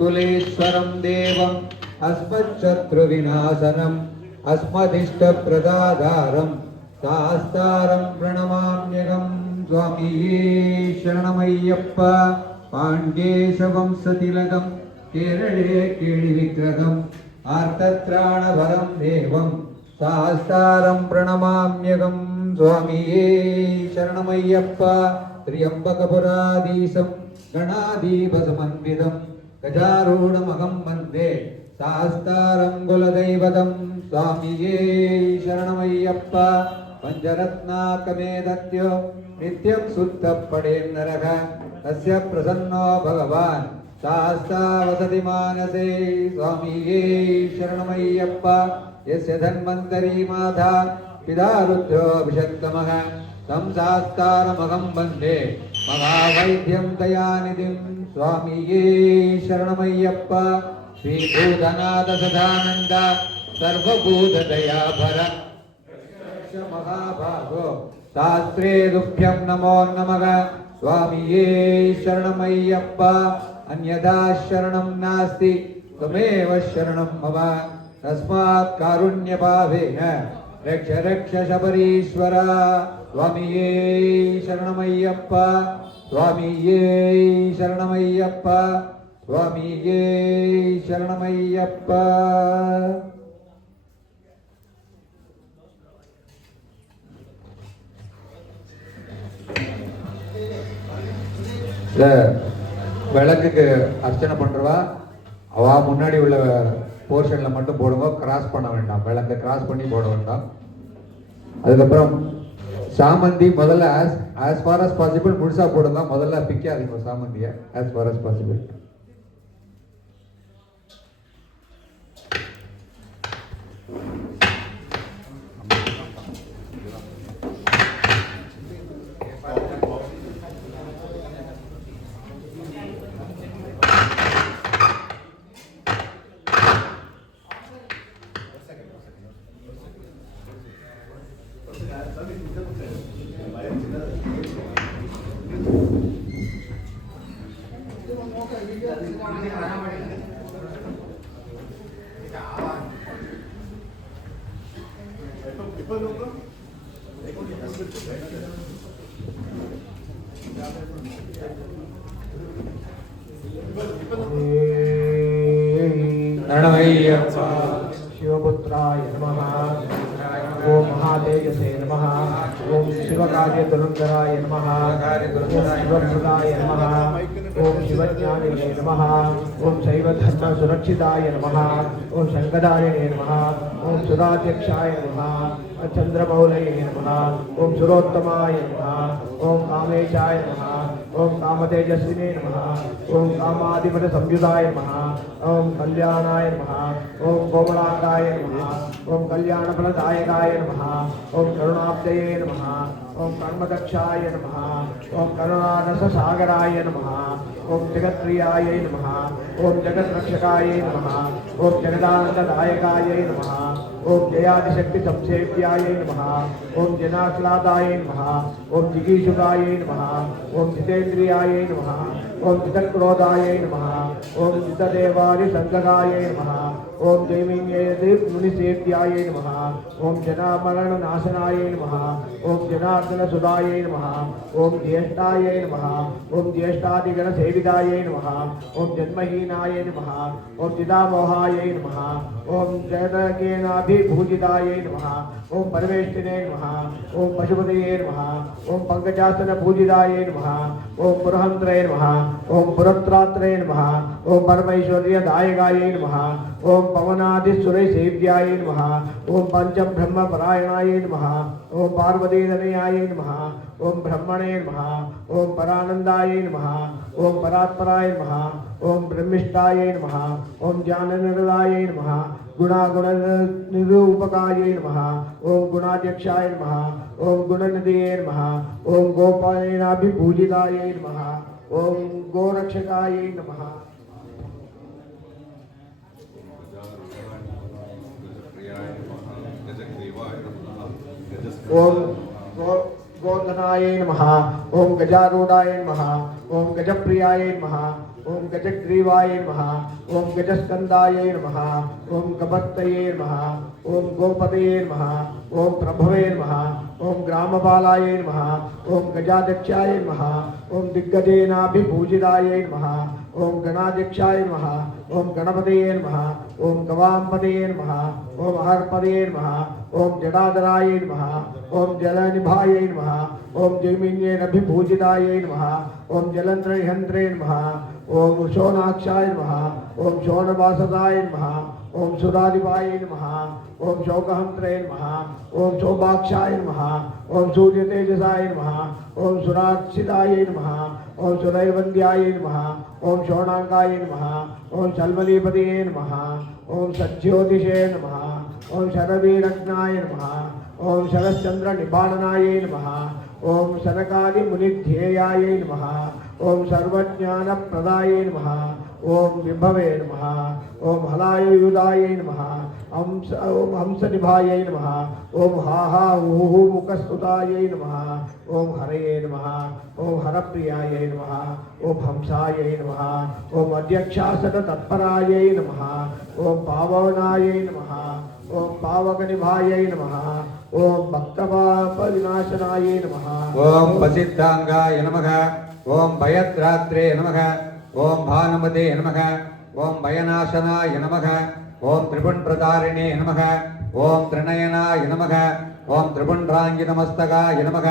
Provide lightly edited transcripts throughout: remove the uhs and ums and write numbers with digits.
कुलेश्वरं देवम् अस्मच्छत्रुविनाशनम् अस्मदिष्टप्रदाधारं शास्तारं प्रणमाम्यहं स्वामिये शरणमय्यप्पा पाण्ड्येशवंशतिलकं केरळे केळिविग्रहम् आर्तत्राणभरं देवं शास्तारं प्रणमाम्यहं स्वामिये शरणमय्यप्पा त्र्यम्बकपुराधीशं गणाधीपसमन्वितं गजारूढमहं वन्दे शास्तारं कुलदैवतं स्वामिये शरणमय्यप्पा पञ्चरत्नाकमेदत्यो नित्यं शुद्धपडेन्नरः तस्य प्रसन्नो भगवान् शास्ता वसति मानसे स्वामिये शरणमय्यप्पा यस्य धन्वन्तरी माता पिता रुद्रोऽभिषक्तमः तं शास्तारमहं वन्दे महावैद्यं दयानिधिं स्वामिये शरणमय्यप्पा श्रीभूतनाथ सदानन्द सर्वभूतदयाभर महाभागो शास्त्रे तुभ्यं नमो नमः स्वामिये शरणमय्यप्पा अन्यथा शरणं नास्ति त्वमेव शरणं मम तस्मात् कारुण्यभावेन रक्ष रक्ष शबरीश्वर स्वामिये शरणमय्यप्पा स्वामिये शरणमय्यप्पा स्वामिये शरणमय्यप्पा விளக்குக்கு அர்ச்சனை பண்றவா அவ முன்னாடி உள்ள போர்ஷன்ல மட்டும் போடுங்க, கிராஸ் பண்ண வேண்டாம், விளக்க கிராஸ் பண்ணி போட வேண்டாம். அதுக்கப்புறம் சாமந்தி முதல்ல as far as possible முழுசா போடுங்க, முதல்ல பிக்காதீங்க சாமந்திய as far as possible. शिवपुत्राय नमः। ओम महातेजसे नमः। ओम शिवकार्यतुरंगराय नमः। ओम शिवप्रदाय नमः। ओम शिवज्ञानिने नमः। ओम शैवधर्म सुरक्षिताय नमः। ओम शंकरायणे नमः। ओम सुराध्यक्षाय नमः। चंद्रमौलये नमः। ओम सुरोत्तमाय नमः। ओम कामेशाय नमः। ओम कामतेजस्विने नमः। ओम कामाधिपति संयुताय नमः। ओम कल्याणाय नमः। ओम कोमलाकाय नमः। ओम कल्याणफलदायकाय नमः। ओम करुणाब्धये नमः। ओम कर्मदक्षाय नमः। ओम करुणारससागराय नमः। ओम जगत्प्रियाय नमः। ओम जगद्रक्षकाय नमः। ओम जगदानंददायकाय नमः। ओम जयादिशक्ति संसेव्याय नमः। ओम जनाक्लादाय नमः। ओम जिगीषुकाय नमः। ओम जितेन्द्रियाय नमः। ओम जितक्रोधाय नमः। ओम जितदेवादिसंगगाय नमः। ओम मुनिसेव्याय नमः। ओम जनामरणनाशनाय नमः। ओम जनार्दनसुधाय नमः। ओम ज्येष्ठाय नमः। ओम ज्येष्ठादिगणसेविताय नमः। ओम जन्महीनाय नमः। ओम चिदामोहाय नमः। ओम जगदकेनाभिभूजिताय नमः। ओम परमेष्टिने नमः। ओम पशुपतये नमः। ओम पंकजासनपूजिताय नमः। ओम पुरहंत्रे नमः। ओम पुरत्रात्रे नमः। ओम परमैश्वर्यदायकाय नमः। ओम पवनादिसुरसेव्याय नमः। ओम पंचब्रह्मपरायणाय नमः। ओम पार्वतीतनयाय नमः। ओम ब्रह्मणे नमः। ओम परानंदाय नमः। ओम परात्पराय नमः। ओम ब्रह्मिष्ठाय नमः। ओम ज्ञाननिरलाय नमः। गुणागुणनिरूपकाय नमः। ओम गुणाध्यक्षाय नमः। ओम गुणनिधये नमः। ओम गोपालेनाभिपूजिताय नमः। ओम गोरक्षकाय नमः। ओम गोधनाय नमः। ओम गजारूढ़ाय नमः। ओम गजप्रियाय नमः। ओम गजग्रीवाय नमः ओम गजस्कंदाय नमः ओम कपत्तये नमः ओम गोपतये नमः ओम प्रभवे नमः ओम ग्रामपालाय नमः ओम गजाध्यक्षाय नमः ओम दिग्गजेनाभिपूजिताय नमः ओम गणाध्यक्षाय नमः ओम गणपतये नमः ओम गवांपतये नमः ओम हरपतये नमः ओम जटाधराय नमः ओम जलनिभाय नमः ओम जैमिन्येनभिपूजिताय नमः ओम जलंत्रयंत्रे नमः ओम शोणाक्षाय नमः ओम शोणवासदाय नमः ओम सुरादिवाय नमः ओम शोकहंत्रे नमः ओम शोभाक्षाय नमः ओम सूर्यतेजसाय नमः ओम सुरार्चिताय नमः ओम सुरैवन्द्याय नमः ओम शोणांगाय नमः ओम शल्मलीपतये नमः ओम सज्ज्योतिषे नमः ओम शरवीरज्ञाय नमः ओम शरश्चंद्र निबाणनाय नमः ओम सनकादि मुनिध्येयाय नमः ओम सर्वज्ञानप्रदाय नमः ओम विभवे नमः ओम हलायुधाय नमः ओम हंसनिभाय नमः ओम हाहा ऊहु मुखस्तुताय नमः ओम हरये नमः ओम हरप्रियाय नमः ओम हंसाय नमः ओम अध्यक्षासन तत्पराय नमः ओम पावनाय नमः ओम पावकनिभाय नमः ओम भक्तपापविनाशनाय नमः ओम प्रसिद्धांगाय नमः ओम भयत्रात्रे नमः ओम भानुमते नमः ओम भयनाशनाय नमः ओम त्रिपुण्प्रदारिणे नमः ओम त्रिनयनाय नमः ओम त्रिपुण्ड्राङ्गिनमस्तकाय नमः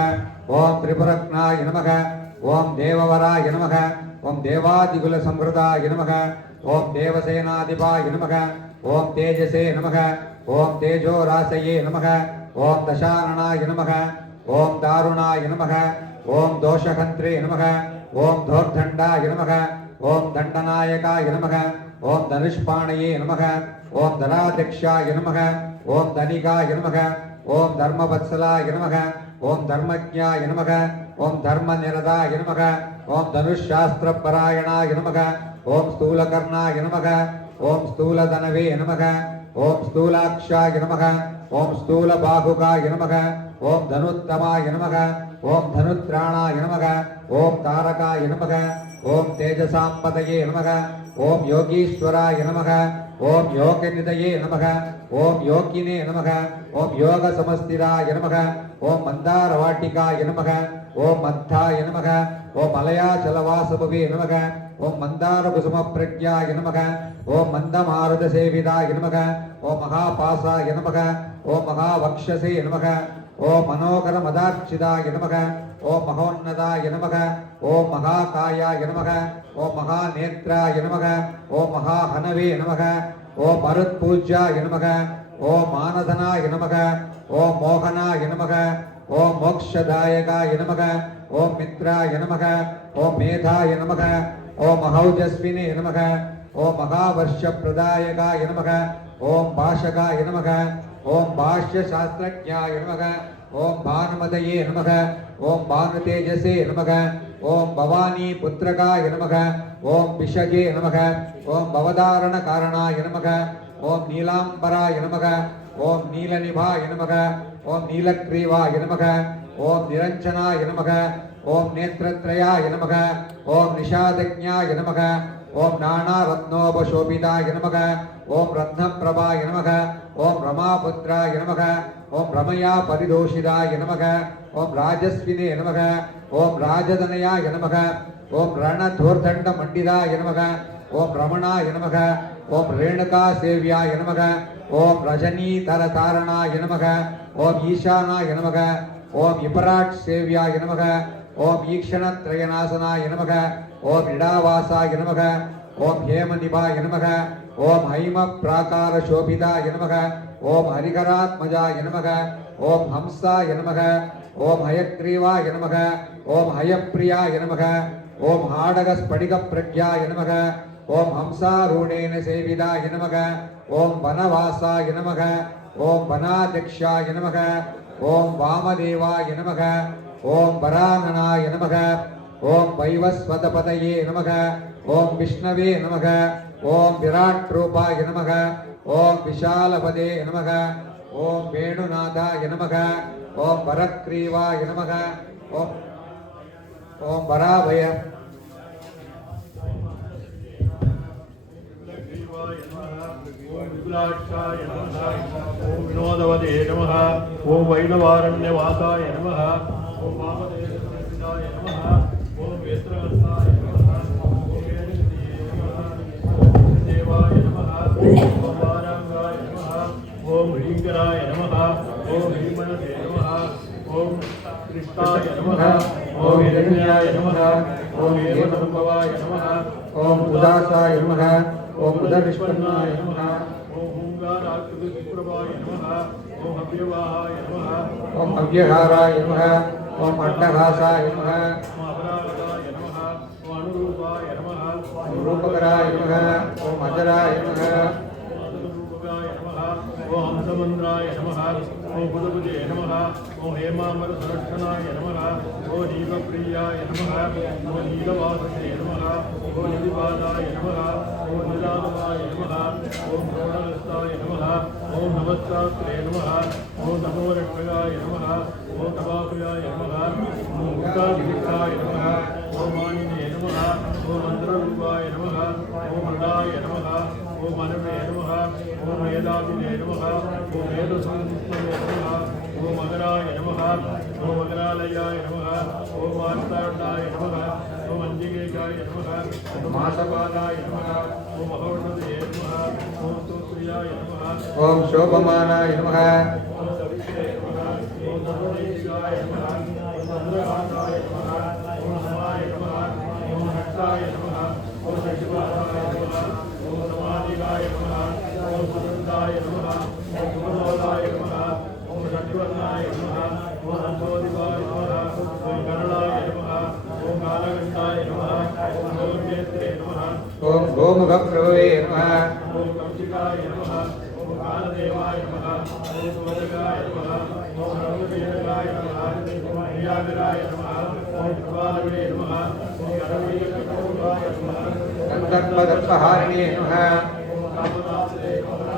ओम त्रिपुरत्नाय नमः ओम देववराय नमः ओम देवादिकुलसंवृताय नमः ओम देवसेनाधिपाय नमः ओम तेजसे नमः ओम तेजोरासये नमः ओम दशाननाय नमः ओम दारुणाय नमः ओम दोषहन्त्रे नमः ओम धोर्दण्डाय नमः ओम दण्डनायकाय नमः ओम धनुष्पाणये नमः ओम धनाध्यक्षाय नमः ओम धनिकाय नमः ओम धर्मवत्सलाय नमः ओम धर्मज्ञाय नमः ओम धर्मनिरताय नमः ओम धनुशास्त्रपरायणाय नमः ओम स्थूलकर्णाय नमः ओम स्थूलधनवे नमः ओम स्थूलाक्षाय नमः ओम स्थूलबाहुकाय नमः ओम धनुत्तमाय नमः ओम धनुत्राणाय नमः ओम तारकाय नमः ओम तेजसांपतये नमः ओम योगीश्वराय नमः ओम योगनिधये नमः ओम योगिने नमः ओम योगसमस्थिराय नमः ओम मंदारवाटिकाय नमः ओम मद्धाय नमः ओम मलयाचलवासभवे नमः ओम मंदारकुसुमप्रज्ञाय नमः ओम मंदमारुतसेविताय नमः ओम महापासाय नमः ओम महावक्षसे नमः ओम मनोहरमदार्चिताय नमः ओम महोन्नताय नमः ओम महाकायाय नमः ओम महानेत्राय नमः ओम महाहनवे नमः ओम मरुत्पूज्याय नमः ओम मानधनाय नमः ओम मोहनाय नमः ओम मोक्षदायकाय नमः ओम मित्राय नमः ओम मेधाय नमः ओम महौजस्विने नमः ओम महावर्षप्रदायकाय नमः ओम भाषकाय नमः ओम भाष्यशास्त्रज्ञाय नमः ओम भानुमतये नमः ओम भानुतेजसे नमः ओम भवानी पुत्रकाय नमः ओम विषगे नमः ओम भवदारणकारणाय नमः ओम नीलांबराय नमः ओम नीलनिभाय नमः ओम नीलग्रीवाय नमः ओम निरंजनाय नमः ओम नेत्रत्रयाय नमः ओम निषादज्ञाय नमः ओम नानारत्नोपशोभिताय नमः ओम रत्नप्रभाय नमः ओम रमापुत्राय नमः ओम रमया परिदोषिताय नमः ओम राजस्विने नमः ओम राजधनयाय नमः ओम रणधोर्दण्डमण्डिताय नमः ओम रमणाय नमः ओम रेणुकासेव्याय नमः ओम रजनीतरतारणाय नमः ओम ईशानाय नमः ओम विपराट सेव्याय नमः ओम ईक्षणत्रयनाशनाय नमः ओम इडावासाय नमः ओम हेमनिभाय नमः ओम हैमप्राकारशोभिताय नमः ओम हरिहरात्मजाय नमः ओम हंसाय नमः ओम हयग्रीवाय नमः ओम हयप्रियाय नमः ओम हाडगस्फटिकप्रज्ञाय नमः ओम हंसारूढेन सेविताय नमः ओम वनवासाय नमः ओम वनाध्यक्षाय नमः ओम वामदेवाय नमः ओम वराननाय नमः ओम वैवस्वतपतये नमः ओम विष्णवे नमः ओम विराट रूपाय नमः ओम विशालपदे नमः ओम वेणुनाथाय नमः ओम वरग्रीवाय नमः ओम वराभय ग्रीवाय नमः ओम विपुलाक्षाय नमः ओम विनोदवदे नमः ओम वैणवारण्यवासाय नमः ओम वामदेवाय नमः ओम वेत्रवत्साय नमः ओम वेदगिरिये नमः ओम देवाय नमः ओम वारांगाय नमः ओम ह्रींकराय नमः ओम ह्रीमनसे नमः ओम कृष्णाय नमः ओम हिरण्याय नमः ओम हेमसंभवाय नमः ओम उदासाय नमः ओम उदविष्पन्नाय नमः ओम ओंकाराकृतिप्रभाय नमः ओम अव्यवाहाय नमः ओम अव्यहाराय नमः ओम अट्टहासाय नमः ओम अपरागाय नमः ओम अनुरूपाय नमः ओम रूपकराय नमः ओम अजराय नमः रूपकाय नमः ओम हंसमंद्राय नमः ओम बुधबुधे नमः ओम हेमांबर संरक्षणाय नमः ओम नीलप्रियाय नमः ओम नीलवासने नमः ओम निधिपादाय नमः ओम निरालवाय नमः ओम द्रोणहस्ताय नमः ओम नमस्तात्रे नमः ओम नमोरक्षकाय नमः ओम नवाप्रियाय नमः ओम मुक्ताभिषिक्ताय नमः ओम मानिने नमः ओम मंत्ररूपाय नमः ओम मृदाय नमः ओम मनवे नमः ओम वेदाभिने नमः ओम वेदसंस्कृते नमः ओम मकराय नमः ओम मकरालयाय नमः ओम मार्ताण्डाय नमः ओम अंजिकेशाय नमः ओम मासपादाय नमः ओम महौषधे नमः ओम स्तोत्रियाय नमः ओम शोभमानाय नमः ओम सवित्रे नमः ओम सर्वदेशिकाय नमः ओम चंद्रकांताय नमः ओम समाय नमः ओम हर्षाय नमः ओम शशिपादाय नमः ओम समाधिकाय नमः ओम सुगंधाय नमः ओम सुमनोदाय नमः ओम षड्वर्णाय नमः ओम संबोधिकाय नमः ओम करणाय नमः ओम कालकंठाय नमः ओम गोनेत्रे नमः ओम गोमुखप्रभवे नमः ओम कौशिकाय नमः ओम कालदेवाय नमः ओम सुवदगाय नमः ओम रघुवीरगाय नमः ओम हरियागराय नमः ओम कृपालवे नमः ओम करवीरकटुम्बाय नमः गन्धर्वदर्पहारिणे नमः ओम कामदासे नमः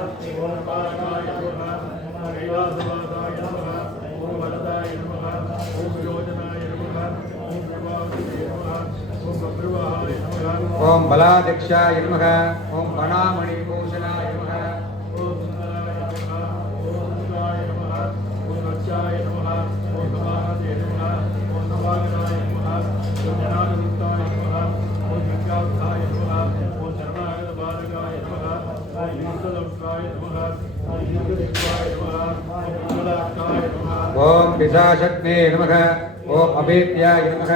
ओम कारकाय नमः ओम कैलासवासाय नमः ओम वरदाय नमः ओम योजनाय नमः ओम प्रभावते नमः ओम बभ्रुवाहाय नमः ओम बलाध्यक्षाय नमः ओम बणामणिभूषणाय नमः ओम सुंदराय नमः ओम सुंदराय नमः ओम रक्षाय नमः ओम समाहते नमः ओम सभागराय नमः ओम जनाधिपताय नमः ओम विज्ञापनाय नमः ओम शरणागत बालकाय नमः ओम ईश्वरकाय नमः ओम ईश्वरदेवाय नमः ओम मंगलाकाय नमः ओम पिशाचग्ने नमः ओम अभेद्याय नमः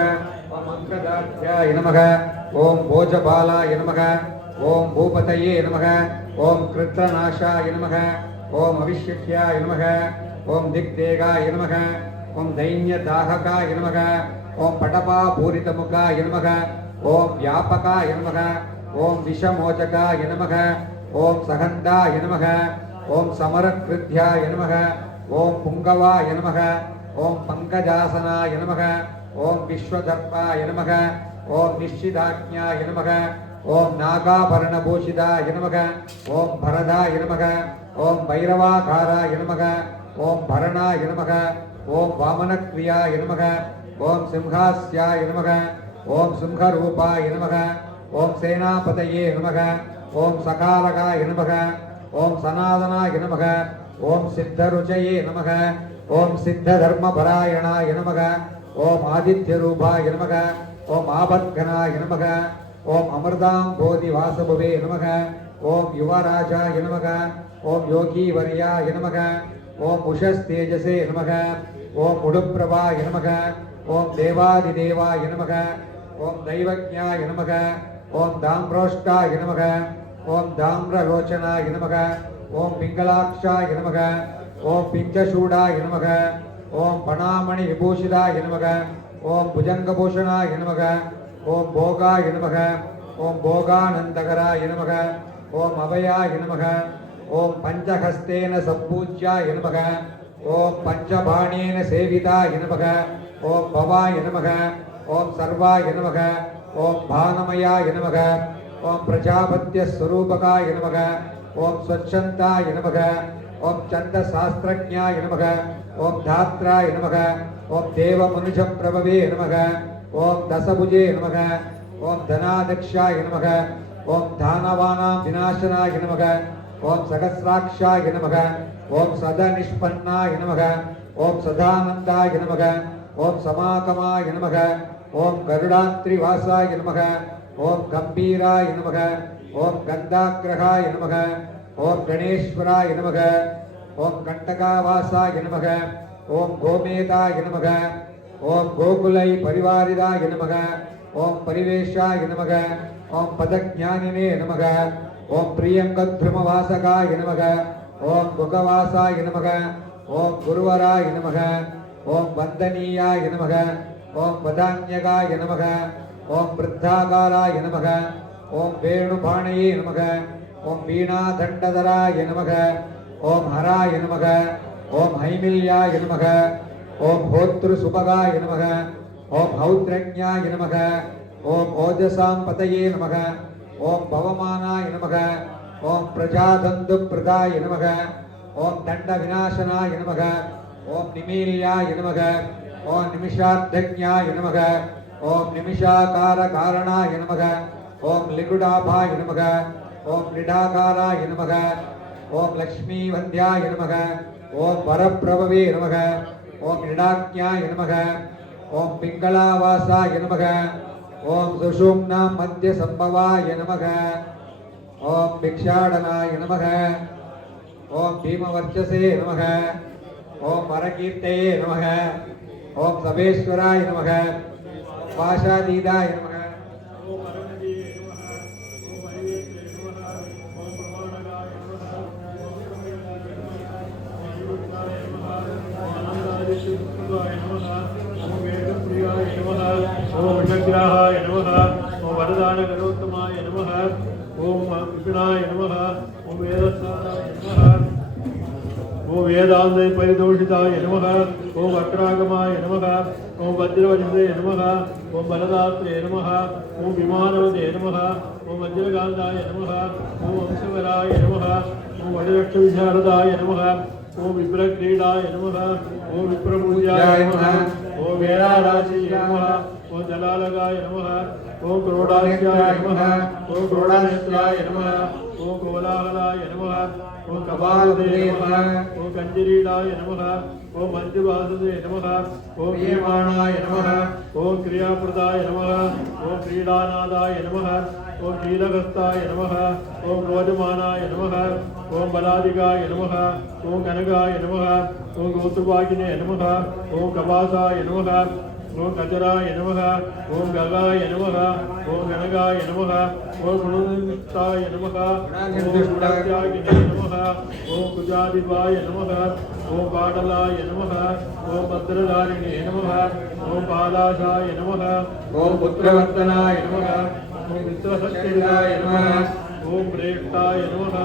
ओम अंकदाध्याय नमः ओम भोजपालाय नमः ओम भूपतये नमः ओम कृत्रनाशाय नमः ओम अविश्यक्याय नमः ओम दिग्देगाय नमः ओम दैन्यदाहकाय नमः ओम पटपापूरितमुखाय नमः ओम व्यापकाय नमः ओम विषमोचकाय नमः ओम सहन्दाय नमः ओम समरकृध्याय नमः ओम पुंगवाय नमः ओम पंकजासनाय नमः ओम विश्वदर्पाय नमः ओम निश्चिदाज्ञाय नमः ओम नागाभरणभूषिताय नमः ओम भरदाय नमः ओम भैरवाकाराय नमः ओम भरणाय नमः ओम वामनक्रियाय नमः ओम सिंहास्याय नमः ओम सिंहरूपाय नमः ओम सेनापतये नमः ओम सकालकाय नमः ओम सनातनाय नमः ओम सिद्धरुचये नमः ओम सिद्धधर्मपरायणाय नमः ओम आदित्यरूपाय नमः ओम आबद्धनाय नमः ओम अमृताम्भोधिवासभवे नमः ओम युवराजाय नमः ओम योगीवर्याय नमः ओम उषस्तेजसे नमः ओम उडुप्रभाय नमः ओम देवादिदेवाय नमः ओम दैवज्ञाय नमः ओम दाम्रोष्टाय नमः ओम दाम्रलोचनाय नमः ओम पिंगलाक्षाय नमः ओम पिंचशूडाय नमः ओम पणामणि विभूषिताय नमः ओम भुजंगभूषणाय नमः ओम भोगाय नमः ओम भोगानंदकराय नमः ओम अभयाय नमः ओम पंचहस्तेन सम्पूज्याय नमः ओम पंचबाणेन सेविताय नमः ओम भवाय नमः ओम सर्वाय नमः ओम भानमयाय नमः ओम प्रजापत्यस्वरूपकाय नमः ओम स्वच्छन्ताय नमः ओम छन्दशास्त्रज्ञाय नमः ओम धात्राय नमः ओम देवमनुजप्रभवे नमः ओम दशभुजे नमः ओम धनाध्यक्षाय नमः ओम दानवानां विनाशनाय नमः ओम सहस्राक्षाय नमः ओम सदनिष्पन्नाय नमः ओम सदानन्दाय नमः ओम समाकमाय नमः ओम गरुडात्रिवासाय नमः ओम गंभीराय नमः ओम गंधाग्रहाय नमः ओम गणेश्वराय नमः ओम कंटकावासाय नमः ओम गोमेदाय नमः ओम गोकुलै परिवारिदाय नमः ओम परिवेशाय नमः ओम पदज्ञानिने नमः ओम प्रियंकद्रुमवासकाय नमः ओम गुगवासाय नमः ओम गुरुवराय नमः ओम वंदनीयाय नमः ओम वदान्यगाय नमः ओम वृद्धाकाराय नमः ओम वेणुपाणये नमः ओम वीणादण्डधराय नमः ओम हराय नमः ओम हैमिल्याय नमः ओम होतृसुभगाय नमः ओम हौद्रज्ञाय नमः ओम ओजसां पतये नमः ओम भवमानाय नमः ओम प्रजातन्तुप्रदाय नमः ओम दण्डविनाशनाय नमः ओम निमील्याय नमः ओम निमिषार्धज्ञाय नमः ओम निमिषाकारकारणाय नमः ओम लिगुडाभाय नमः ओम लिडाकाराय नमः ओम लक्ष्मीवन्द्याय नमः ओम वरप्रभवे नमः ओम निडाज्ञाय नमः ओम पिंगलावासाय नमः ओम सुषुम्नां मध्यसंभवाय नमः ओम भिक्षाटनाय नमः ओम भीमवर्चसे नमः ओम वरकीर्तये नमः ओम सभेश्वराय नमः पाशादीदाय नमः ओम अरण्ये नमः ओम हरिवेत्रे नमः ओम प्रमाणगाय नमः ओम प्रमेयाय नमः ओम अनिरुद्धाय नमः ओम आनन्दादिशुद्धाय नमः ओम वेदप्रियाय नमः ओम वृषग्राहाय नमः ओम वरदानकरोत्तमाय नमः ओम विपिनाय नमः ओम वेदसाराय नमः ओम वेदांत परिदोषिताय नमः ओम वक्रागमाय नमः ओम वज्रवजसे नमः ओम बलदात्रे नमः ओम विमानवते नमः ओम वज्रकान्ताय नमः ओम वंशवराय नमः ओम वडलक्षविशारदाय नमः ओम विप्रक्रीडाय नमः ओम विप्रपूज्याय नमः ओम वेदाराशिये नमः ओम जलालगाय नमः ओम क्रोडास्याय नमः ओम क्रोडानेत्राय नमः ओम कोलाहलाय नमः ओम कपालदे नमः ओम कंजरीडाय नमः ओम मध्यवासदे नमः ओम क्रियमाणाय नमः ओम क्रियाप्रदाय नमः ओम क्रीडानादाय नमः ओम नीलहस्ताय नमः ओम रोजमानाय नमः ओम बलादिगाय नमः ओम कनगाय नमः ओम गोत्रभागिने नमः ओम कपासाय नमः ओम कचराय नमः ओम गगाय नमः ओम गणगाय नमः ओम गुणनिष्ठाय नमः ओम गुणात्यागिने नमः ओम कुजादिवाय नमः ओम पाटलाय नमः ओम भद्रधारिणे नमः ओम पालाशाय नमः ओम पुत्रवर्तनाय नमः ओम मित्रसत्यदाय नमः ओम प्रेष्ठाय नमः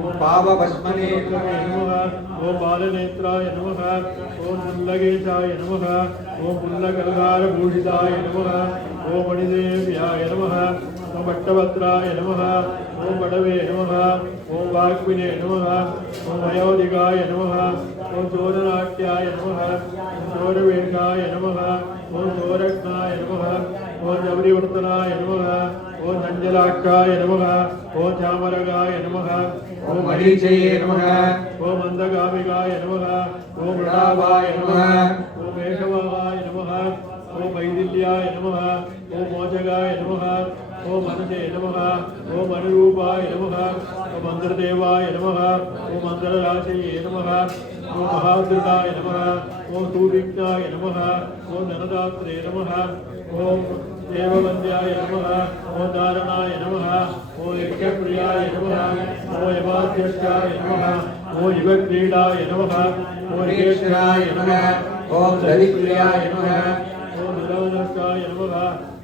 ओम पावभस्मने नमः ओम बालनेत्राय नमः ओम पुल्लगेशाय नमः ओम पुल्लकल्हारभूषिताय नमः ओम मणिदेव्याय नमः ओम भट्टभद्राय नमः ओम बडवे नमः ओम वाग्विने नमः ओम अयोधिकाय नमः ओम चोरनाट्याय नमः ओम चोरवेषाय नमः ओम चोरज्ञाय नमः ओम जबरिवर्तनाय नमः ओम नंजलाक्षाय नमः ओम चामरगाय नमः ओम मरीचये नमः ओम मंदगामिकाय नमः ओम प्रतापाय नमः ओम केशवाय नमः ओम वैदिल्याय नमः ओम मोचगाय नमः ओम मनसे नमः ओम अनुरूपाय नमः ओम मंत्रदेवाय नमः ओम मंत्रराशये नमः ओम महादृताय नमः ओम सुविघ्नाय नमः ओम धनदात्रे नमः ओम देववन्द्याय नमः ओम दारणाय नमः ओम यज्ञप्रियाय नमः ओम यमाध्यक्षाय नमः ओम युगक्रीडाय नमः ओम योगेश्वराय नमः ओम ललितप्रियाय नमः ओम निरवनस्काय नमः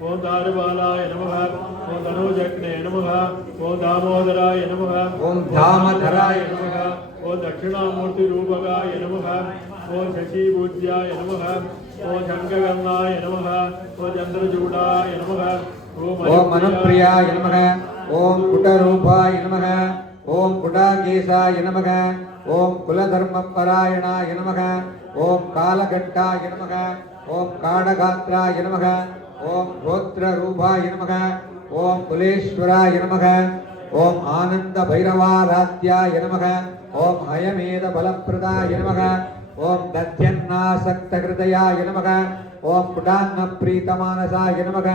ओम दारबालाय नमः ओम धनोजग्ने नमः ओम दामोदराय नमः ओम धामधराय नमः ओम दक्षिणामूर्तिरूपकाय नमः ओम शशिपूज्याय नमः ओम शङ्खगन्धाय नमः ओम चन्द्रचूडाय नमः ओम मनुप्रियाय नमः ओम कुटरूपाय नमः ओम कुटाकेशाय नमः ओम कुलधर्मपरायणाय नमः ओम कालघट्टाय नमः ओम काडगात्राय नमः ओम गोत्ररूपाय नमः ஓம் குலேஸ்வராய நமக. ஓம் ஆனந்த பைரவாராத்யாய நமக. ஓம் ஹயமேத பலப்பிரதாய நமக. ஓம் தத்யன்னாசக்த ஹிருதயாய நமக. ஓம் குடான்ன பிரீதமானசாய நமக.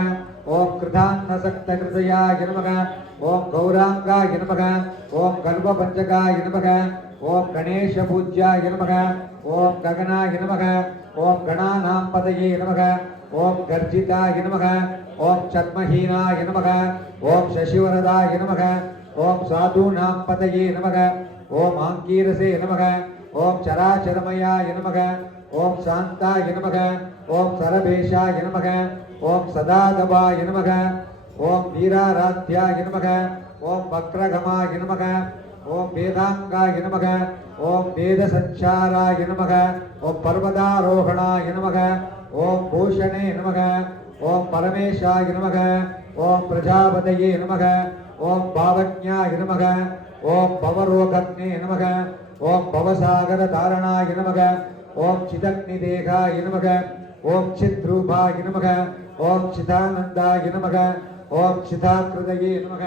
ஓம் கிருதான்னசக்த ஹிருதயாய நமக. ஓம் கௌராங்காய நமக. ஓம் கர்ப்பபஞ்சகாய நமக. ஓம் கணேஷ பூஜ்யாய நமக. ஓம் ககனாய நமக. ஓம் கணானாம் பதயே நமக. ஓம் கர்ஜிதாய நமக. ஓம் சத்மஹீனாய நமக. ஓம் சசிவரதாய நமக. ஓம் சாதுனாம் பதயே நமக. ஓம் ஆங்கீரசே நமக. ஓம் சராச்சரமயாய நமக. ஓம் சாந்தாய நமக. ஓம் சரபேஷாய நமக. ஓம் சதாதபாய நமக. ஓம் வீராராத்யாய நமக. ஓம் வக்ரகமாய நமக. ஓம் வேதாங்காய நமக. ஓம் வேதசஞ்சாராய நமக. ஓம் பர்வதாரோகணாய நமக. ஓம் பூஷணே நமக. ஓம் பரமேஷாய நமக. ஓம் பிரஜாபதயே நமக. ஓம் பாவஜ்ஞாய நமக. ஓம் பவரோகக்னே நமக. ஓம் பவசாகர தாரணாய நமக. ஓம் சிதக்னிதேகாய நமக. ஓம் சித்ரூபாய நமக. ஓம் சிதானந்தாய நமக. ஓம் சிதாகிருதயே நமக.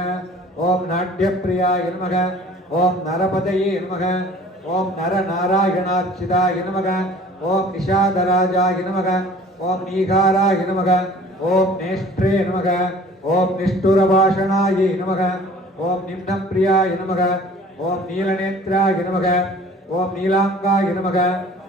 ஓம் நாட்யப்பிரியாய நமக. ஓம் நரபதயே நமக. ஓம் நரநாராயணார்ச்சிதாய நமக. ஓம் நிஷாதராஜாய நமக. ஓம் நீகாராய நமக. ஓம் நேஷ்ட்ரே நமக. ஓம் நிஷ்டுரபாஷணாய நமக. ஓம் நிம்னப்பிரியாய நமக. ஓம் நீலநேத்ராய நமக. ஓம் நீலாங்காய நமக.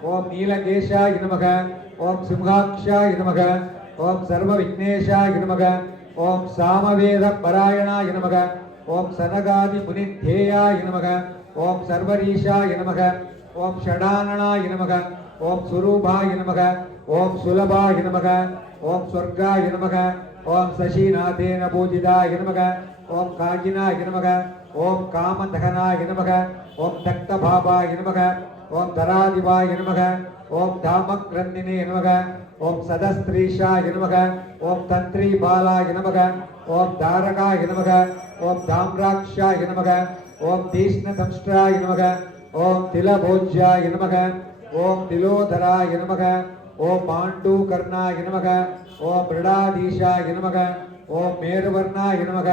ஓம் நீலகேஷாய நமக. ஓம் சிம்ஹாக்ஷாய நமக. ஓம் சர்வவிக்னேஷாய நமக. ஓம் சாமவேத பராயணாய நமக. ஓம் சனகாதி முனித்தேயாய நமக. ஓம் சர்வரீஷாய நமக. ஓம் ஷடானனாய நமக. ஓம் சுரூபாய நமக. ஓம் சுலபாய நமக. ஓம் ஸ்வர்காய நமக. ஓம் சசிநாதேன பூஜிதாய நமக. ஓம் காகினாய நமக. ஓம் காமதகனாய நமக. ஓம் தக்தபாபாய நமக. ஓம் தராதிவாய நமக. ஓம் தாமக்ரந்தினே நமக. ஓம் சதஸ்திரீஷாய நமக. ஓம் தந்திரி பாலாய நமக. ஓம் தாரகாய நமக. ஓம் தாம்ராக்ஷாய நமக. ஓம் தீஷ்ணதம்ஷ்டாய நமக. ஓம் திலபோஜ்யாய நமக. ஓம் திலோதராய நமக. ஓம் பாண்டூகர்ணாய நமக. ஓம் மிருடாதீஷாய நமக. ஓம் மேருவர்ணாய நமக.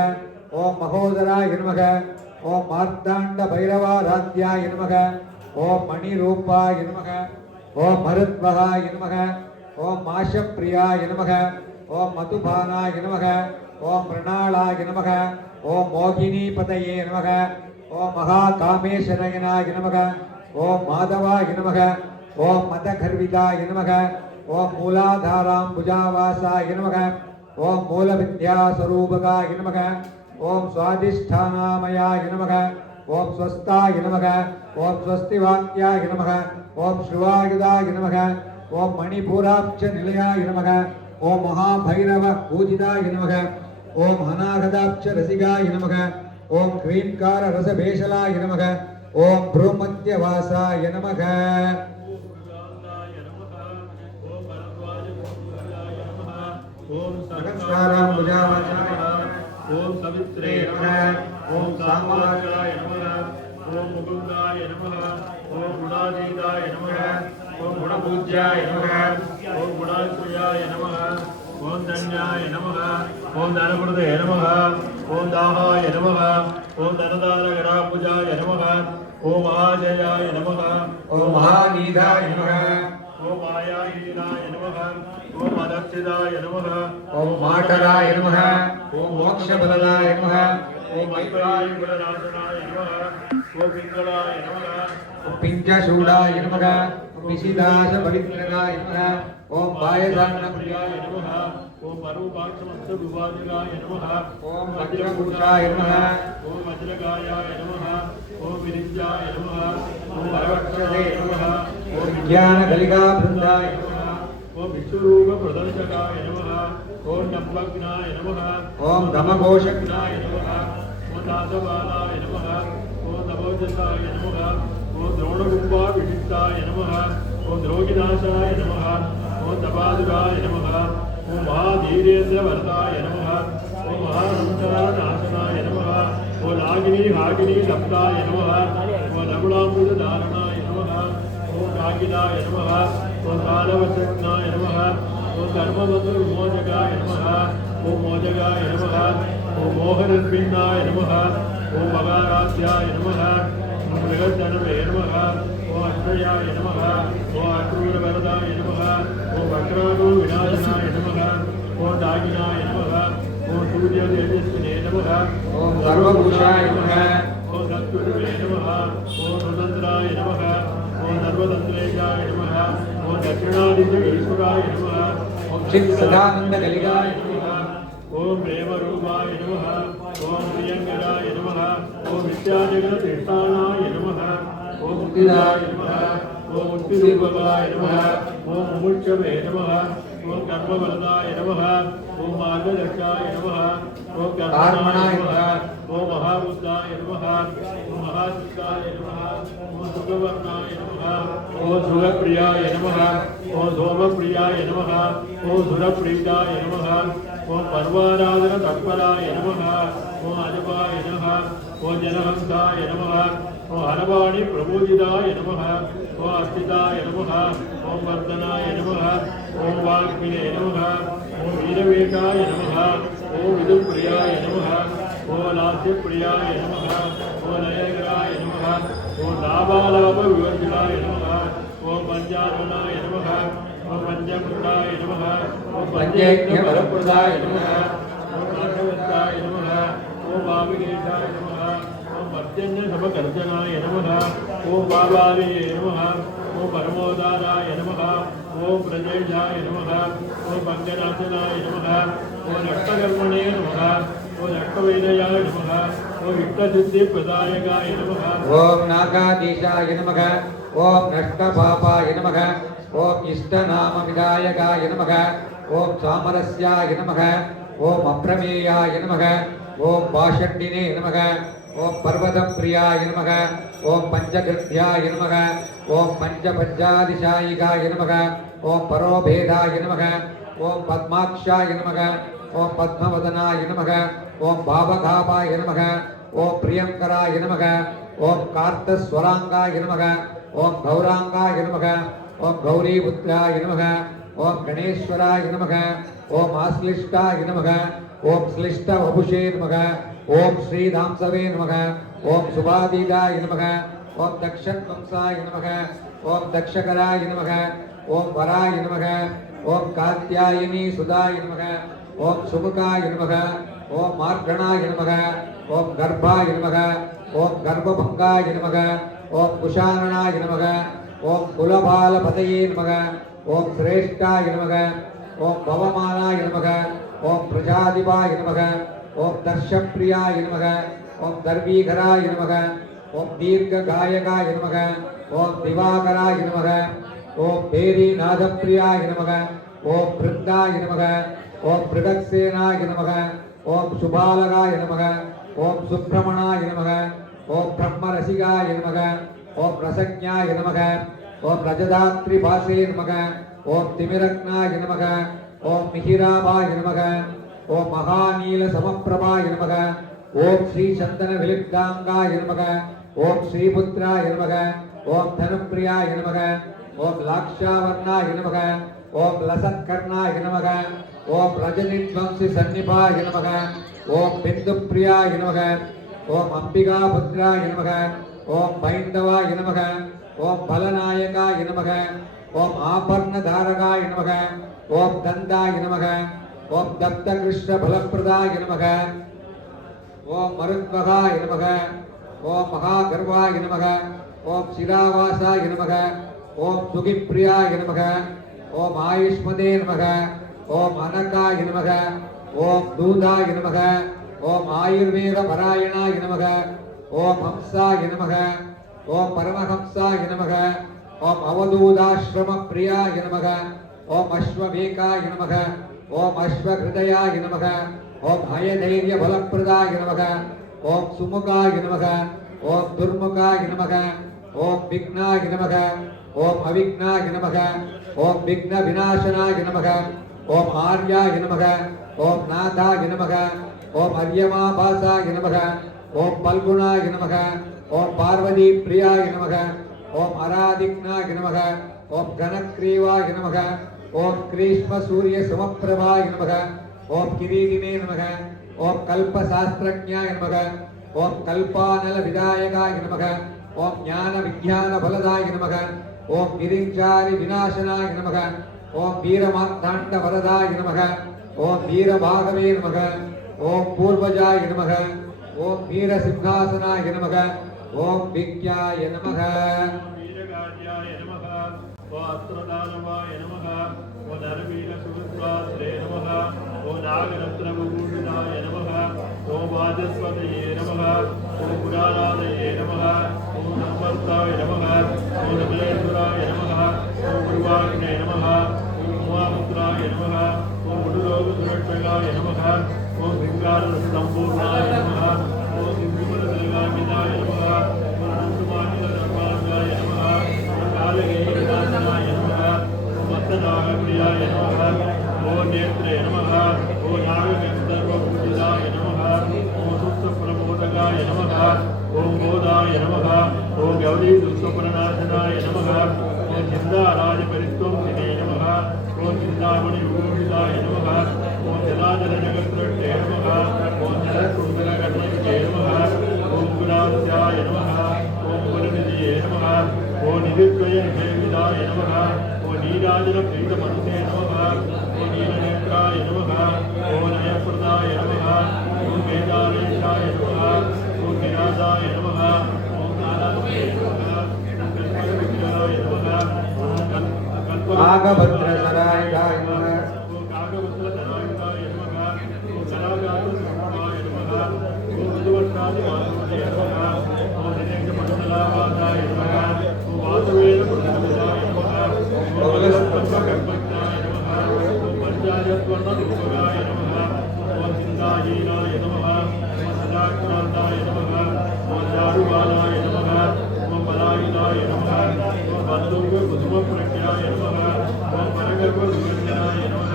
ஓம் மகோதராய நமக. ஓம் மார்த்தாண்ட பைரவாராத்யாய நமக. ஓம் மணிரூபாய நமக. ஓம் மருத்வகாய நமக. ஓம் மாஷப்பிரியாய நமக. ஓம் மதுபானாய நமக. ஓம் மிருணாளாய நமக. ஓம் மோகினீபதயே நமக. ஓம் மகாகாமேஷநயனாய நமக. ஓம் மாதவாய நமக. ஓம் மதகர்விதாய நமக. ஓம் மூலாதாராம்புஜாவாசாய நமக. ஓம் மூலவித்யாஸ்வரூபகாய நமக. ஓம் சுவாதிஷ்டானாமயாய நமக. ஓம் ஸ்வஸ்தாய நமக. ஓம் ஸ்வஸ்திவாக்யாய நமக. ஓம் ஸ்ருவாயுதாய நமக. ஓம் மணிபூராப்ச நிலையாய நமக. ஓம் மகாபைரவ பூஜிதாய நமக. ஓம் அநாகதாப்ச ரசிகாய நமக. ஓம் க்ரீம்கார ரசபேஷலாய நமக. ஓம் ப்ரூமத்யவாசாய நமக. ஓம் சகஸ்ராராம்புஜாவாசாய ஓம் சவித்ரே நமः. ஓம் சாம்பாகாய நமः. ஓம் முகுந்தாய நமः. ஓம் குணாதீதாய நமः. ஓம் குணபூஜ்யாய நமः. ஓம் குணாத்மயாய நமः. ஓம் தன்யாய நமः. ஓம் தனபிரதே நமः. ஓம் தாகாய நமः. ஓம் தனதாரகடாபுஜாய நமः. ஓம் மகாஜயாய நமः. ஓம் மகாநீதாய நமக. ஓம் மாயாஹீனாய நமः. ஓம் அதர்ச்சிதாய நமः. ஓம் மாட்டராய நமக. ஓம் மோக்ஷபலதாய நமக. ஓம் ஐவராய குணநாசனாய நமः. ஓம் பிங்களாய நமः. ஓம் பிஞ்சசூடாய நமக. ஓம் விசிதாச பவித்ரகாய நமக. ஓம் பாயதான பிரியாய நமः. ஓம் பரூபாட்சமஸ்த விவாதிகாய நமः. ஓம் வஜ்ரபூஷாய நமக. ஓம் வஜ்ரகாயாய நமः. ஓம் விரிஞ்சாய நமः. ஓம் பரவக்ஷதே பரவக்ஷதே நமக. நமः. ஓம் வித்யானகலிகா பிருந்தாய நமக. ஓம் விஸ்வரூப பிரதர்சகாய நமः. ஓம் நம்பக்னாய நமः. ஓம் தமகோஷக்னாய நாய நமः. ஓம் தாசபாலாய நமः. ஓம் தபோஜசாய நமः. ஓம் திரோணகும்பா விசிஷ்டாய நமः. ஓம் துரோகிநாசாய நமः. ஓம் தபாதுகாய நமः. ஓம் மகாதீரேந்திர வரதாய நமः. ஓம் மகாசம்சராநாசனாய நமः. ஓம் நாகினி ஹாகினி லப்தாய நமः. ஓம் லகுலாம்புஜ தாரணாய நமः. ஓம் காகிதாய நமः. ஓம் காலவசக்னாய நமः. ஓம் கர்மபந்து விமோச்சகாய நமः. ஓம் மோச்சகாய நமः. ஓம் மோகனஸ்மின்னாய நமः ஓம் மகாராத்யாய நமः ஓம் மிருகஜனமே நமः ஓம் அக்ஷயாய நமः ஓம் அக்ரூரவரதாய நமः ஓம் வக்ரானோ விநாசனாய நமः ஓம் தாகினாய நமः ஓம் சூரிய தேஜஸ்வினே நமः ஓம் சர்வபூஷாய நமः ஓம் சத்குருவே நமः ஓம் சுதந்திராய நமः ஓம் சர்வதந்திரேஜாய நமः ஓம் தட்சிணாதித்ய ஈஸ்வராய நமः ஓம் சித் சதானந்த கலிகாய ஓம் பிரேமரூபாய நமः ஓம் பிரியங்கராய நமः ஓம் வித்யாஜகதீர்த்தானாய நமः ஓம் முக்திதாய நமः ஓம் முக்திரூபகாய நமः ஓம் முமுட்சவே நமः ஓம் கர்மவரதாய நமः ஓம் மார்கதட்சாய நமः ஓம் கர்மணாய நமः ஓம் மகாபுத்தாய நமः ஓம் மகாசித்தாய நமः ஓம் சுகவர்ணாய நமः ஓம் சுகப்பிரியாய நமः ஓம் சோமப்பிரியாய நமः ஓம் சுரப்பிரீதாய நமः ஓம் பர்வாராதன தத்பராய நமः ஓம் அஜபாய நமः ஓம் ஜனஹம்சாய நமः ஓம் ஹரவாணி பிரபோதிதாய நமः ஓம் அஸ்திதாய நமः ஓம் வர்தனாய நமः ஓம் வாக்மினே நமः ஓம் வீரவேகாய நமः ஓம் விதுப்பிரியாய நமः ஓம் லாஸ்யப்பிரியாய நமः ஓம் லயகராய நமः ஓம் லாபாலாப விவர்ஜிதாய நமः ஓம் பஞ்சாரணாய நமः ஓம் பஞ்சமுண்டாய நமः ஓம் பஞ்சயஜ்ஞ பரப்பிரதாய நமः ஓம் நாகவந்தாய நமः ஓம் பாவிகேஷாய நமः ஓம் பர்ஜன்ய சமகர்ஜனாய நமः ஓம் பாபாலயே நமः ஓம் பரமோதாராய நமः ஓம் பிரஜேஷாய நமः ஓம் பங்கநாசனாய நமः ஓம் ரக்தகர்மணே நமः ஓம் ரக்தவைதயாய நமः ஓம் யுக்தசித்தி பிரதாயகாய நமः ஓம் நாகாதீஷாய நமக ஓம் நஷ்டபாபாய நமக ஓம் இஷ்டநாம விதாயகாய நமக ஓம் சாமரஸ்யாய நமக ஓம் அப்ரமேயாய நமக ஓம் பாஷண்டினே நமக ஓம் பர்வதப்பிரியாய நமக ஓம் பஞ்சகிருத்யாய நமக ஓம் பஞ்சபஞ்சாதிசாயிகாய நமக ஓம் பரோபேதாய நமக ஓம் பத்மாக்ஷாய நமக ஓம் பத்மவதனாய நமக ஓம் பாவகாபாய நமக ஓம் பிரியங்கராய நமக ஓம் கார்த்தஸ்வராங்காய நமக ஓம் கௌராங்காய நமக ஓம் கௌரிபுத்ராய நமக ஓம் கணேஸ்வராய நமக ஓம் ஆஸ்லிஷ்டாய நமக ஓம் ஸ்லிஷ்ட வபுஷே நமக ஓம் ஸ்ரீதாம்சவே நமக ஓம் சுபாதீதாய நமக ஓம் தக்ஷத்வம்சாய நமக ஓம் தக்ஷகராய நமக ஓம் வராய நமக ஓம் காத்யாயினி சுதாய நமக ஓம் சுமுகாய நமக ஓம் மார்கணாய நமக ஓம் கர்ப்பாய நமக ஓம் கர்ப்பபங்காய நமக ஓம் குஷானனாய நமக ஓம் குலபாலபதயே நமக ஓம் சிரேஷ்டாய நமக ஓம் பவமானாய நமக ஓம் பிரஜாதிபாய நமக ஓம் தர்ஷப்பிரியாய நமக ஓம் தர்வீகராய நமக ஓம் தீர்க்ககாயகாய நமக ஓம் திவாகராய நமக ஓம் பேரிநாதப்பிரியாய நமக ஓம் பிருந்தாய நமக ஓம் பிருடக்சேனாய நமக ஓம் சுபாலகாய நமக ஓம் சுப்பிரமணாய நமக ஓம் பிரம்மரசிகாய நமக ஓம் ரசஜ்ஞாய நமக ஓம் ரஜதாத்ரி பாசே நமக ஓம் திமிரக்னாய நமக ஓம் மிஹிராபாய நமக ஓம் மகாநீல சமப்பிரபாய நமக ஓம் ஸ்ரீ சந்தன விலிப்தாங்காய நமக ஓம் ஸ்ரீபுத்ராய நமக ஓம் தனுப்பிரியாய நமக ஓம் லாக்ஷாவர்ணாய நமக ஓம் லசத்கர்ணாய நமக ஓம் ரஜனித்வம்சி சன்னிபாய நமக ஓம் பிந்துப்பிரியாய நமக ஓம் அம்பிகா புத்ராய நமக ஓம் பைந்தவாய நமக ஓம் பலநாயகாய நமக ஓம் ஆபர்ணதாரகாய நமக ஓம் தந்தாய நமக ஓம் தப்தகிருஷ்ண பலப்பிரதாய நமக ஓம் மருத்வகாய நமக ஓம் மகாகர்வாய நமக ஓம் சிராவாசாய நமக ஓம் சுகிப்பிரியாய நமக ஓம் ஆயுஷ்மதே நமக ஓம் அனகாய நமக ஓம் தூதாய நமக ஓம் ஆயுர்வேத பராயணாய நமக ஓம் ஹம்சாய நமக ஓம் பரமஹம்சாய நமக ஓம் அவதூதாஸ்ரம பிரியாய நமக ஓம் அஸ்வவேகாய நமக ஓம் அஸ்வஹிருதயாய நமக ஓம் ஹயதைரிய பலப்பிரதாய நமக ஓம் சுமுகாய நமக ஓம் துர்முகாய நமக ஓம் விக்னாய நமக ஓம் அவிக்னாய நமக ஓம் விக்ன விநாசனாய நமக ஓம் ஆர்யாய நமக ஓம் நாதாய நமக ஓம் அர்யமாபாசாய நமக ஓம் பல்குணாய நமக ஓம் பார்வதி பிரியாய நமக ஓம் அராதிக்னாய நமக ஓம் கனக்ரீவாய நமக ஓம் கிரீஷ்ம சூரிய சமப்பிரபாய நமக ஓம் கிரீடினே நமக ओम कल्पशास्त्रज्ञाय नमः ओम कल्पानल विदायकाय नमः ओम ज्ञान विज्ञान फलदाय नमः ओम गिरिंचारि विनाशनाय नमः ओम वीरमार्तांड वरदाय नमः ओम वीरभागवे नमः ओम पूर्वजाय नमः ओम वीरसिंहासनाय नमः ओम विज्ञाय नमः वीरगार्याय नमः ओम अस्त्रदानवाय नमः ओम धर्मवीरसुभद्राश्रे नमः ओम नागरत्नभूषिताय नमः ओम वाजस्पतये नमः ओम पुराणादये नमः ओम नमस्ताय नमः ओम नमलेश्वराय नमः ओम गुरुवाग्ने नमः ओम उमापुत्राय नमः ओम गुरुलोकसुरक्षकाय नमः ओम विङ्गारसम्पूर्णाय नमः ओम सिंहमलदलगामिताय नमः ओम नन्दमानिलदर्पाय नमः ओम कालगेयनाशनाय नमः ओम मत्तनागप्रियाय नमः ओम नेत्रे नमः ओम नागगन्धर्वपूजिताय नमः ओम सुप्तप्रमोदकाय नमः ओम गोदाय नमः ओम गौरी दुष्टप्रनाशनाय नमः ओम चिन्ताराजपरित्वंसिने नमः ओम चिन्तामणिभूषिताय नमः ओम जलाजलजगत्सृष्टे नमः ओम जलकुण्डलकर्णिके नमः ओम गुणास्याय नमः ओम गुणनिधये नमः ओम निधित्रयनिषेविदाय नमः ओम नीराजनप्रीतमनुते नमः ओम नीलनेत्राय नमः ओम नयप्रदाय नमः ओम वेदालेशाय नमः ओम विनाशाय नमः ओम नारायणाय नमः ओम कल्पविग्रहाय नमः ओम नागभद्रसरायाय नमः ओम नागभद्रसरायाय नमः ओम जलागारसम्भवाय नमः ओम मधुवर्षादिवासुदेवाय नमः ओम दिनेन्द्रमण्डलावासाय नमः ओम वासुवेदप्रतिपदाय नमः ओम वलस्तम्भगर्भज्ञाय नमः ओम पञ्चायस्वर्णरूपकाय नमः ओम चिन्ताहीनाय नमः ओम सदाक्रान्ताय नमः ओम चारुबालाय नमः ओम बलायिनाय नमः ओम बन्धुकुसुमप्रज्ञाय नमः ओम परगर्भसुगन्धनाय नमः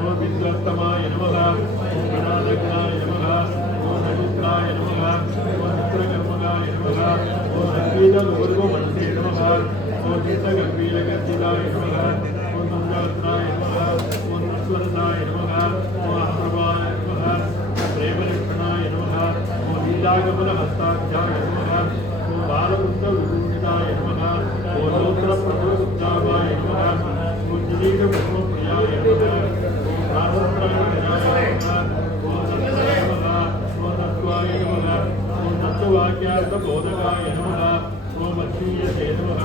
ओम विद्वत्तमाय नमः ओम गणाधग्नाय नमः ओम नटुत्राय नमः ओम चित्रकर्मकाय नमः ओम संगीतगौरवमण्डे नमः ओम चित्तगम्भीरगर्जिताय नमः ओम दुर्गात्राय नमः ओम ईश्वरनाय नमः ओम अप्रभाय नमः ओम प्रेमलक्षणाय नमः ओम लीलागमनहस्ताख्याय नमः ओम बालवृद्धविभूषिताय नमः ओम लोत्रप्रभुरुद्धावाय नमः ओम जिनीलपुष्पप्रियाय नमः ओम प्राणत्राय नमः ओम तत्त्वाय नमः ओम तत्त्वाय नमः ओम तत्त्ववाक्यार्थबोधकाय नमः ओम अक्षीयते नमः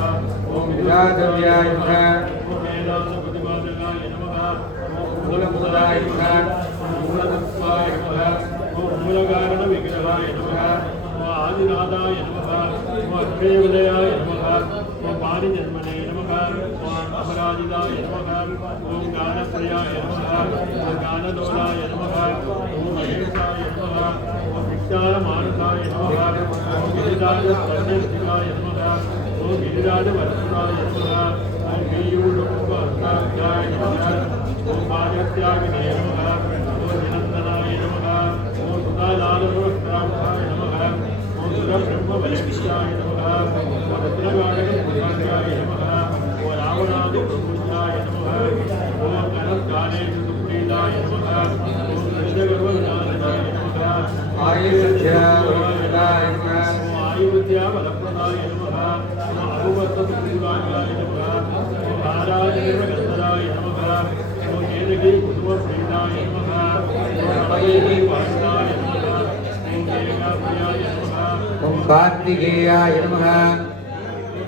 ओम विराजव्याय नमः ओम वेदान्तप्रतिपादकाय नमः ओम मूलभूताय नमः ओम मूलतत्त्वाय नमः ओम मूलकारणविग्रहाय नमः ओम आदिनाथाय नमः ओम अक्षयविलयाय नमः ओम पारिजन्मने नमः ओम अपराजिताय नमः ओम गानप्रियाय नमः ओम गानलोलाय नमः ओम महेशाय नमः ओम विज्ञानमानसाय नमः ओम गिरिराजप्रत्यक्षिकाय नमः ओम गिरिराजवत्सराय नमः ओम गिरियूढकुम्भहस्ताख्याय नमः ओम पादत्यागिने नमः ओम निनन्दनाय नमः ओम सुधालालसहस्राक्षाय नमः ओम सुरब्रह्मवलक्षाय नमः ओम रत्नगाढकपूजाय नमः ओम रावणादिप्रपूजाय नमः ओम गणत्कालेषु सुप्रीताय नमः ओम गजगर्वनाशनाय नमः आयुर्विद्यावरदाय नमः ओम आयुर्विद्यावरप्रदाय नमः ओम अभुवत्तसुपूजाय नमः ओम आराजनिर्मगन्धराय नमः ओम केतकीकुसुमप्रीताय नमः ओम रमणीवासनाय नमः ओम देवप्रियाय नमः ओम कार्तिकेयाय नमः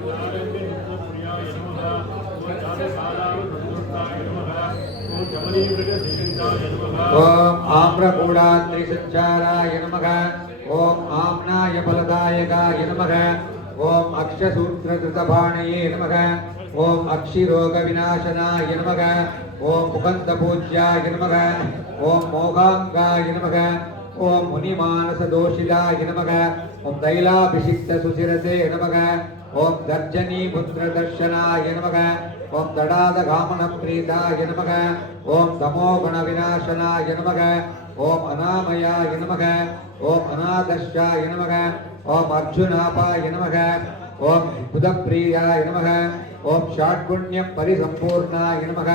ओम नारङ्गनित्यप्रियाय नमः ओम चारुकालावसंयुक्ताय नमः ओम जमनीमृगसेविताय नमः ओम आम्रकूडात्रिसञ्चाराय नमः ओम आम्नाय फलदायकाय नमः ओम अक्षसूत्रधृतबाणये नमः ओम अक्षिरोगविनाशनाय नमः ओम मुकन्दपूज्याय नमः ओम मोगाङ्गाय नमः ओम मुनिमानसदोषिताय नमः ओम तैलाभिषिक्तसुशिरसे नमः ओम दर्जनीपुत्रदर्शनाय नमः ओम दडादगामनप्रीताय नमः ओम तमोगुणविनाशनाय नमः ओम अनामयाय नमः ओम अनादर्शाय नमः ओम अर्जुनापाय नमः ओम बुधप्रियाय नमः ओम षाड्गुण्यपरिसम्पूर्णाय नमः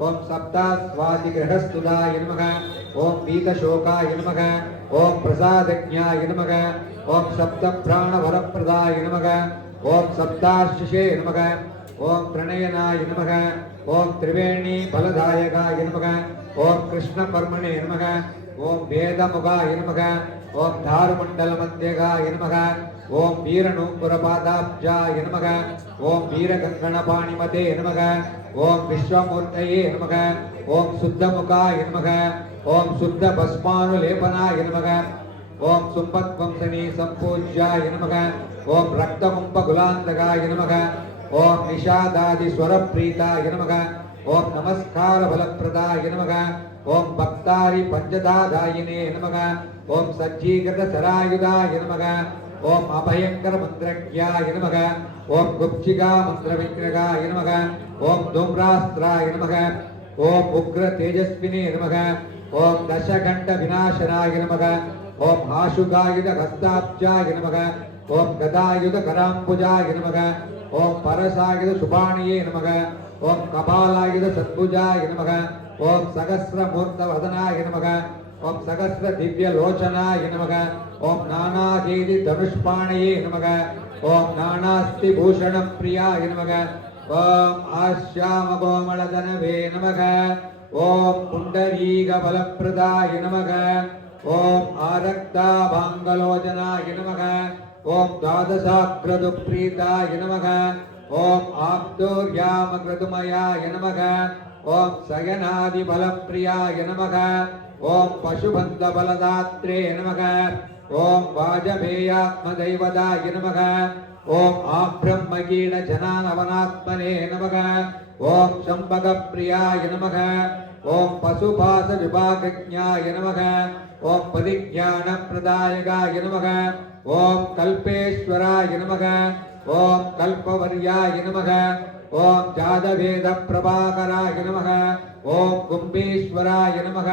ஓம் சப்தாஸ்வாதி கிரகஸ்துதாய நமக ஓம் பீதசோகாய நமக ஓம் பிரசாதஜ்ஞாய நமக ஓம் சப்த பிராண வரப்பிரதாய நமக ஓம் சப்தார்ஷிஷே நமக ஓம் பிரணயனாய நமக ஓம் திரிவேணி பலதாயகாய நமக ஓம் கிருஷ்ண பர்மணே நமக ஓம் வேதமுகாய நமக ஓம் தாருமண்டல மத்தியகாய நமக ஓம் வீரநூபுரபாதாப்ஜாய நமக ஓம் வீரகங்கணபாணிமதே நமக ஓம் விஸ்வமூர்த்தயே நமக ஓம் சுத்தமுகாய நமக ஓம் சுத்த பஸ்மானுலேபனாய நமக ஓம் சும்பத்வம்சனி சம்பூஜ்யாய நமக ஓம் ரக்தகும்பகுலாந்தகாய நமக ஓம் நிஷாதாதி ஸ்வரப்ரீதாய நமக ஓம் நமஸ்கார பலப்பிரதாய நமக ஓம் பக்தாரி பஞ்சதாதாயினே நமக ஓம் சஜ்ஜீகிருத சராயுதாய நமக ஓம் அபயங்கர மந்திரஜ்யாய நமக ஓம் குப்சிகா மந்திர விக்கிரகாய நமக ஓம் தூம்ராஸ்திராய நமக ஓம் உக்ர தேஜஸ்வினே நமக ஓம் தசகண்ட விநாசனாய நமக ஓம் ஆசுகாயுத ஹஸ்தாப்ஜாய நமக ஓம் கதாயுத கராம்புஜாய நமக ஓம் பரசாயுத சுபாணியே நமக ஓம் கபாலாயுத சத்புஜாய நமக ஓம் சகஸ்ரமூர்த்த வதனாய நமக ஓம் சகஸ்ர திவ்ய லோச்சனாய நமக ஓம் நானாகேதி தனுஷ்பாணையே நமக ஓம் நானாஸ்தி பூஷண பிரியாய நமக ஓம் ஆஷ்யாம கோமளதனவே நமக ஓம் புண்டரீக பலப்பிரதாய நமக ஓம் ஆரக்தா பாங்கலோச்சனாய நமக ஓம் தாதசாக்ரது பிரீதாய நமக ஓம் ஆப்தோர்யாம கிருதுமயாய நமக ஓம் சயனாதி பலப்பிரியாய நமக ஓம் பசுபந்த பலதாத்ரே நமக ஓம் வாஜபேயாத்ம தெய்வதாய நமக ஓம் ஆப்ரம்மகீட ஜனானவனாத்மனே நமக ஓம் சம்பக பிரியாய நமக ஓம் பசுபாச விபாகஜ்ஞாய நமக ஓம் பதிஞான பிரதாயகாய நமக ஓம் கல்பேஸ்வராய நமக ஓம் கல்பவர்யாய நமக ஓம் ஜாதவேத பிரபாகராய நமக ஓம் கும்பேஸ்வராய நமக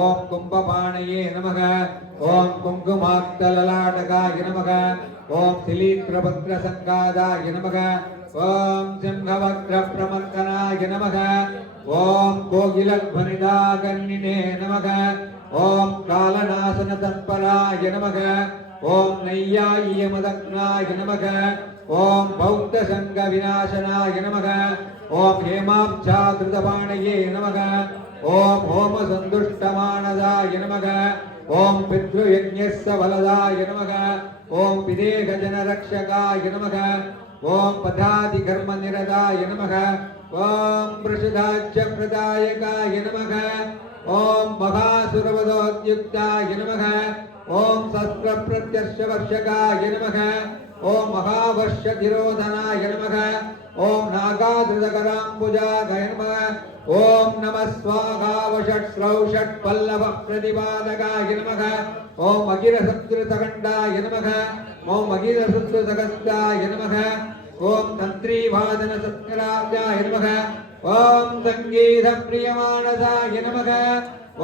ஓம் கும்பபாணயே நமக ஓம் குங்குமாக்தலலாடகாய நமக ஓம் திலீத்ரபத்ர சங்காதாய நமக ஓம் சிம்ஹவக்ர பிரமர்கனாய நமக ஓம் கோகிலத்வனிதாகன்னினே நமக ஓம் காலநாசன தத்பராய நமக ஓம் நையாயியமதக்னாய நமக ஓம் பௌத்த சங்க விநாசனாய நமக ஓம் ஹேமாப்சாகிருதபாணயே நமக ஓம் ஹோம சந்துஷ்டமானதாய நமக ஓம் பித்ருயஜ்ஞஸ்ஸ வலதாய நமக ஓம் விதேக ஜனரக்ஷகாய நமக ஓம் பதாதி கர்ம நிரதாய நமக ஓம் பிரசுதாச்ச பிரதாயகாய நமக ஓம் மகாசுரவதோத்யுக்தாய நமக ஓம் சஸ்ர பிரத்யர்ஷ வர்ஷகாய நமக ஓம் மகாவர்ஷதிரோதனாய நமக ஓம் நாகாதிருதகராம்புஜாய நமக ஓம் நம ஸ்வாகாவஷட் பல்லவ பிரதிபாதகாய நமக ஓம் அகிரசத்ருதகண்டாய நமக ஓம் அகிரசத்ருதகஸ்தாய நமக ஓம் தந்திரீவாதன சத்கராஜாய நமக ஓம் சங்கீத பிரியமானதாய நமக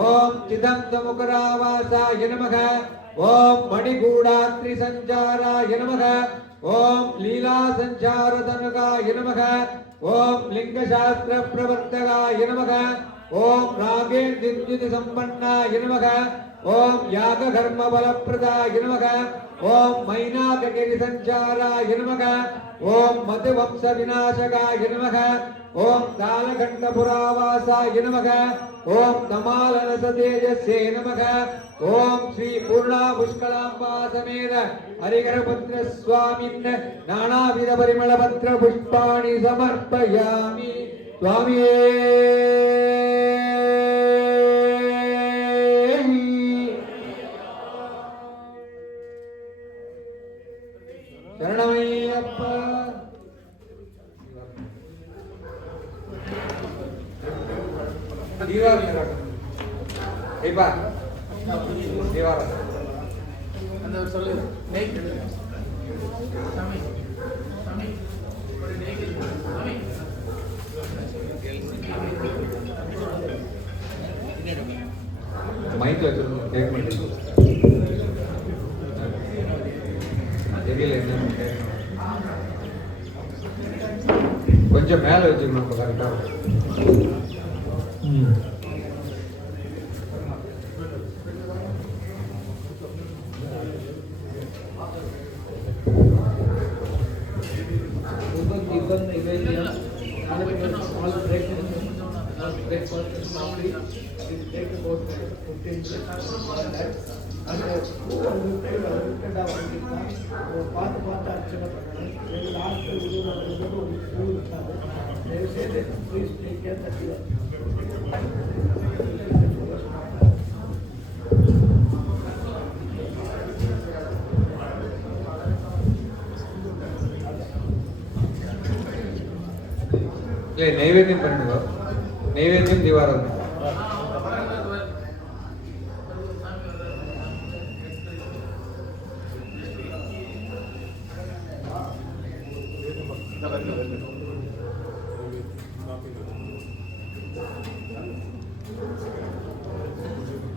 ஓம் சிதந்தமுகராவாசாய நமக ஓம் மணிகூடாத்ரி சஞ்சாராய நமக ஓம் லீலா சஞ்சாரதனுகாய நமக ஓம் லிங்கசாஸ்திர பிரவர்த்தகாய நமக ஓம் ராகேந்தித்யுதி சம்பன்னாய நமக ஓம் யாக கர்ம பலப்பிரதாய நமக ஓம் மைனாககிரி சஞ்சாராய நமக ஓம் மதுவம்ச விநாசகாய நமக ஓம் காலகண்ட புராவாசாய நமக ஓம் தமாலனச தேஜஸ்யே நமக ஓம் ஸ்ரீ பூர்ணா புஷ்கலாம்பா சமேத ஹரிகரபத்ர சுவாமின் நானாவித பரிமள பத்ர புஷ்பாணி சமர்ப்பயாமி சுவாமியே சரணமையப்பா. தீவாரம் அந்த சொல்லு நெய் சாமி சாமி ஒரு நெய் சாமி மைக்ல சொல்லுங்க, கேட்க மாட்டேங்குது. தெரியல என்ன கொஞ்சம் மேல வச்சுக்கணும், கரெக்டா. பார்த்து பார்த்து அர்ச்சனை பண்ணணும் last please take care that இல்லை நைவேத்தியம் பண்ணிடுங்க. நைவேத்தியம் தீபாராதனை.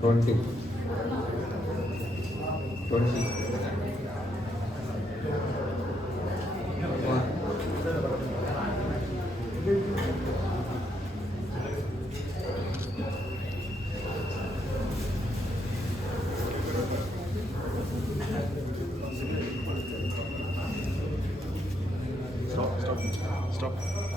Twenty Stop.